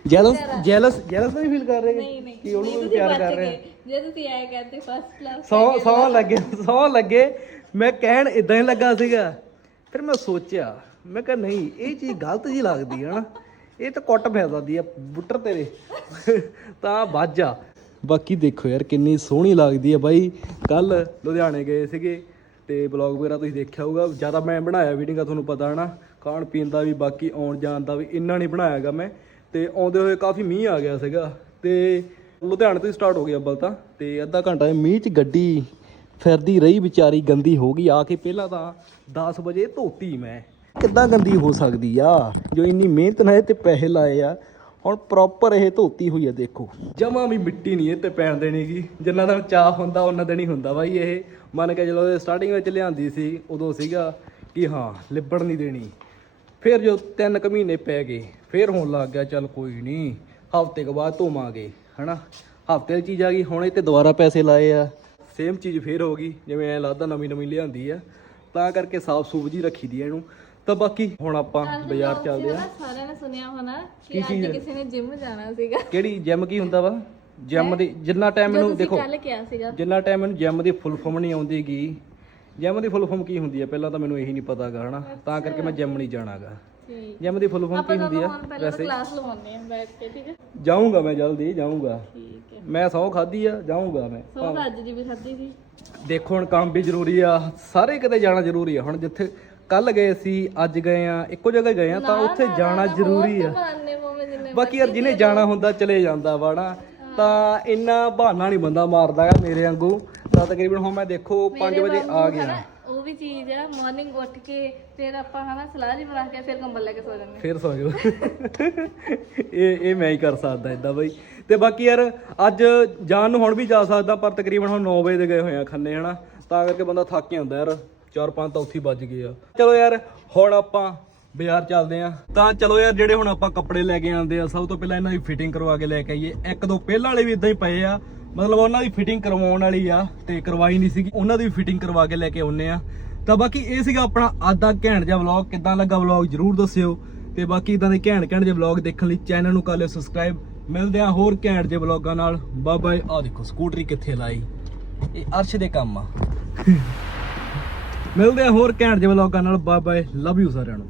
jealous jealous jealous ਨਹੀਂ ਫੀਲ ਕਰ ਰਹੇ ਨਹੀਂ ਕਿ ਉਹਨੂੰ ਵੀ ਪਿਆਰ ਕਰ ਰਹੇ। ਜੇ ਤੁਸੀਂ ਆਏ ਕਹਿੰਦੇ ਫਸਟ ਕਲਾਸ ਸੌ ਸੌ ਲੱਗੇ ਸੌ ਲੱਗੇ। ਮੈਂ ਕਹਿਣ ਇਦਾਂ ਹੀ ਲੱਗਾ ਸੀਗਾ। ਫਿਰ ਮੈਂ ਸੋਚਿਆ ਮੈਂ ਕਿਹਾ ਨਹੀਂ ਇਹ ਚੀਜ਼ ਗਲਤ ਜੀ ਲੱਗਦੀ ਹੈ ਨਾ। ਇਹ ਤਾਂ ਕੁੱਟ ਫੈ ਸਕਦੀ ਆ ਬੁੱਟਰ ਤੇਰੇ। ਤਾਂ ਵੱਜ ਜਾ ਬਾਕੀ ਦੇਖੋ ਯਾਰ ਕਿੰਨੀ ਸੋਹਣੀ ਲੱਗਦੀ ਆ ਬਾਈ। ਕੱਲ ਲੁਧਿਆਣੇ ਗਏ ਸੀਗੇ ਤੇ ਬਲੌਗ ਵਗੈਰਾ ਤੁਸੀਂ ਦੇਖਿਆ ਹੋਊਗਾ। ਜ਼ਿਆਦਾ ਮੈਂ ਬਣਾਇਆ ਵੀ ਨਹੀਂਗਾ ਤੁਹਾਨੂੰ ਪਤਾ ਹੈ ਨਾ ਖਾਣ ਪੀਣ ਦਾ ਵੀ ਬਾਕੀ ਆਉਣ ਜਾਣ ਦਾ ਵੀ ਇੰਨਾ ਨਹੀਂ ਬਣਾਇਆਗਾ ਮੈਂ। ਤੇ ਆਉਂਦੇ ਹੋਏ ਕਾਫੀ ਮੀਂਹ ਆ ਗਿਆ ਸੀਗਾ ਤੇ ਲੁਧਿਆਣੇ ਤੋਂ ਹੀ ਸਟਾਰਟ ਹੋ ਗਿਆ ਅੱਬਲ ਤਾਂ, ਤੇ ਅੱਧਾ ਘੰਟਾ ਮੀਂਹ 'ਚ ਗੱਡੀ ਫਿਰਦੀ ਰਹੀ, ਵਿਚਾਰੀ ਗੰਦੀ ਹੋ ਗਈ। ਆ ਕੇ ਪਹਿਲਾਂ ਤਾਂ 10 ਵਜੇ ਧੋਤੀ ਮੈਂ। ਕਿੱਦਾਂ ਗੰਦੀ ਹੋ ਸਕਦੀ ਆ? ਜੋ ਇੰਨੀ ਮਿਹਨਤ ਨਾਲ ਇਹ ਤੇ ਪੈਸੇ ਲਾਏ ਆ, ਹੁਣ ਪ੍ਰੋਪਰ ਇਹ ਧੋਤੀ ਹੋਈ ਆ, ਦੇਖੋ। ਜਮਾ ਵੀ ਮਿੱਟੀ ਨਹੀਂ ਇਹ ਤੇ ਪੈਣ ਦੇਣੀਗੀ। ਜਿੰਨਾ ਦਾ ਚਾਹ ਹੁੰਦਾ ਉਹਨਾਂ ਦਿਨ ਹੀ ਹੁੰਦਾ ਬਾਈ ਇਹ। ਮੰਨ ਕੇ ਜਦੋਂ ਸਟਾਰਟਿੰਗ ਵਿੱਚ ਲਿਆਂਦੀ ਸੀ, ਉਦੋਂ ਸੀਗਾ ਕਿ ਹਾਂ, ਲਿਬੜ ਨਹੀਂ ਦੇਣੀ। ਫਿਰ ਜੋ ਤਿੰਨ ਕੁ ਮਹੀਨੇ ਪੈ ਗਏ ਫਿਰ ਹੋਣ ਲੱਗ ਗਿਆ ਚੱਲ ਕੋਈ ਨਹੀਂ ਹਫ਼ਤੇ ਕੁ ਬਾਅਦ ਧੋਵਾਂਗੇ ਹਨਾ? ਹਫ਼ਤੇ ਦੀ ਚੀਜ਼ ਆ ਗਈ ਹੁਣ ਇਹ ਤੇ ਦੁਬਾਰਾ ਪੈਸੇ ਲਾਏ ਆ। ਸੇਮ ਚੀਜ਼ ਫੇਰ ਹੋ ਗਈ ਜਿਵੇਂ ਐ ਲੱਗਦਾ ਨਵੀਂ ਨਵੀਂ ਲਿਆਂਦੀ ਆ। ਤਾਂ ਕਰਕੇ ਸਾਫ਼ ਸੂਫ ਜੀ ਰੱਖੀ ਦੀ ਆ ਇਹਨੂੰ। ਤਾਂ ਬਾਕੀ ਹੁਣ ਆਪਾਂ ਬਾਜ਼ਾਰ ਚੱਲਦੇ ਆ। ਸਾਰਿਆਂ ਨੇ ਸੁਣਿਆ ਹੋਣਾ ਕੀ? ਅੱਜ ਕਿਸੇ ਨੇ ਜਿਮ ਜਾਣਾ ਸੀਗਾ। ਕਿਹੜੀ ਜਿਮ ਕੀ ਹੁੰਦਾ ਵਾ? ਜਿਮ ਦੀ ਜਿੰਨਾ ਟਾਈਮ ਤੁਸੀਂ ਦੇਖੋ ਜਿੰਨਾ ਟਾਈਮ ਮੈਨੂੰ ਜਿਮ ਦੀ ਫੁੱਲ ਫਾਰਮ ਨਹੀਂ ਆਉਂਦੀਗੀ ਜਿਮ ਦੀ ਫੁੱਲ ਫਾਰਮ ਕੀ ਹੁੰਦੀ ਆ? ਪਹਿਲਾਂ ਤਾਂ ਮੈਨੂੰ ਇਹੀ ਨਹੀਂ ਪਤਾਗਾ ਹਨਾ? ਤਾਂ ਕਰਕੇ ਮੈਂ ਜਿਮ ਨਹੀਂ ਜਾਣਾਗਾ। ਠੀਕ। ਜਿਮ ਦੀ ਫੁੱਲ ਫਾਰਮ ਕੀ ਹੁੰਦੀ ਆ? ਤਾਂ ਕਲਾਸ ਲਵਾਉਂਦੇ ਆ ਬੈਠ ਕੇ ਠੀਕ ਹੈ? ਜਾਊਂਗਾ ਮੈਂ ਜਲਦੀ ਜਾਊਂਗਾ। ਠੀਕ ਹੈ। ਮੈਂ ਸੌ ਖਾਦੀ ਆ ਜਾਊਂਗਾ ਮੈਂ। ਸੋ ਅੱਜ ਦੀ ਵੀ ਖਾਧੀ ਸੀ। ਦੇਖੋ ਹੁਣ ਕੰਮ ਵੀ ਜ਼ਰੂਰੀ ਆ ਸਾਰੇ ਕਿਤੇ ਜਾਣਾ ਜ਼ਰੂਰੀ ਆ। ਹੁਣ ਜਿੱਥੇ ਕੱਲ ਗਏ ਸੀ ਅੱਜ ਗਏ ਆ ਇੱਕੋ ਜਗ੍ਹਾ ਗਏ ਆ ਤਾਂ ਉੱਥੇ ਜਾਣਾ ਜ਼ਰੂਰੀ ਆ। ਬਾਕੀ ਯਾਰ ਜਿਹਨੇ ਜਾਣਾ ਹੁੰਦਾ ਚਲੇ ਜਾਂਦਾ ਵਾ ਨਾ ਤਾਂ ਇੰਨਾ ਬਹਾਨਾ ਨਹੀਂ ਬੰਦਾ ਮਾਰਦਾ ਮੇਰੇ ਵਾਂਗੂ। ਤਾਂ ਤਕਰੀਬਨ ਹੁਣ ਮੈਂ ਦੇਖੋ 5 ਵਜੇ ਆ ਗਿਆ। ਉਹ ਵੀ ਚੀਜ਼ ਆ ਮਾਰਨਿੰਗ ਉੱਠ ਕੇ ਫਿਰ ਆਪਾਂ ਹਨਾ ਸਲਾਹ ਜੀ ਬਣਾ ਕੇ ਫਿਰ ਕੰਬਲ ਲੈ ਕੇ ਸੋ ਜਾਂਦੇ ਫੇਰ ਸੌ ਜਾਓ। ਇਹ ਇਹ ਮੈਂ ਹੀ ਕਰ ਸਕਦਾ ਇਦਾਂ ਬਈ। ਤੇ ਬਾਕੀ ਯਾਰ ਅੱਜ ਜਾਣ ਨੂੰ ਹੁਣ ਵੀ ਜਾ ਸਕਦਾ ਪਰ ਤਕਰੀਬਨ ਹੁਣ 9 ਵਜੇ ਦੇ ਗਏ ਹੋਏ ਆ ਖੰਨੇ ਹਨਾ? ਤਾਂ ਕਰਕੇ ਬੰਦਾ ਥੱਕ ਜਾਂਦਾ ਯਾਰ। 4-5 ਤਾਂ ਉੱਥੇ ਹੀ ਵੱਜ ਗਏ ਆ। ਚਲੋ ਯਾਰ ਹੁਣ ਆਪਾਂ ਬਾਜ਼ਾਰ ਚੱਲਦੇ ਆ। ਤਾਂ ਚਲੋ ਯਾਰ ਜਿਹੜੇ ਹੁਣ ਆਪਾਂ ਕੱਪੜੇ ਲੈ ਕੇ ਆਉਂਦੇ ਆ ਸਭ ਤੋਂ ਪਹਿਲਾਂ ਇਹਨਾਂ ਦੀ ਫਿਟਿੰਗ ਕਰਵਾ ਕੇ ਲੈ ਕੇ ਆਈਏ। ਇੱਕ ਦੋ ਪਹਿਲਾਂ ਵਾਲੇ ਵੀ ਇਦਾਂ ਹੀ ਪਏ ਆ। ਮਤਲਬ ਉਹਨਾਂ ਦੀ ਫਿਟਿੰਗ ਕਰਵਾਉਣ ਵਾਲੀ ਆ ਤੇ ਕਰਵਾਈ ਨਹੀਂ ਸੀਗੀ। ਉਹਨਾਂ ਦੀ ਫਿਟਿੰਗ ਕਰਵਾ ਕੇ ਲੈ ਕੇ ਆਉਨੇ ਆ। ਤਾਂ ਬਾਕੀ ਇਹ ਸੀਗਾ ਆਪਣਾ ਅੱਜ ਦਾ ਘੈਂਟ ਜਿਹਾ ਵਲੌਗ ਕਿੱਦਾਂ ਲੱਗਾ ਵਲੌਗ ਜਰੂਰ ਦੱਸਿਓ। ਤੇ ਬਾਕੀ ਇਦਾਂ ਦੇ ਘੈਂਟ ਘੈਂਟ ਜਿਹੇ ਵਲੌਗ ਦੇਖਣ ਲਈ ਚੈਨਲ ਨੂੰ ਕਰ ਲਿਓ ਸਬਸਕ੍ਰਾਈਬ ਮਿਲਦੇ ਆ ਹੋਰ ਘੈਂਟ ਜਿਹੇ ਵਲੌਗਾਂ ਨਾਲ। ਬਾਏ ਬਾਏ ਆ ਦੇਖੋ ਸਕੂਟਰੀ ਕਿੱਥੇ ਲਾਈ। ਇਹ ਅਰਸ਼ ਦੇ ਕੰਮ ਆ। ਮਿਲਦੇ ਆ ਹੋਰ ਘੈਂਟ ਜਿਹੇ ਵਲੌਗਾਂ ਨਾਲ। ਬਾਏ ਬਾਏ ਲਵ ਯੂ ਸਾਰਿਆਂ ਨੂੰ।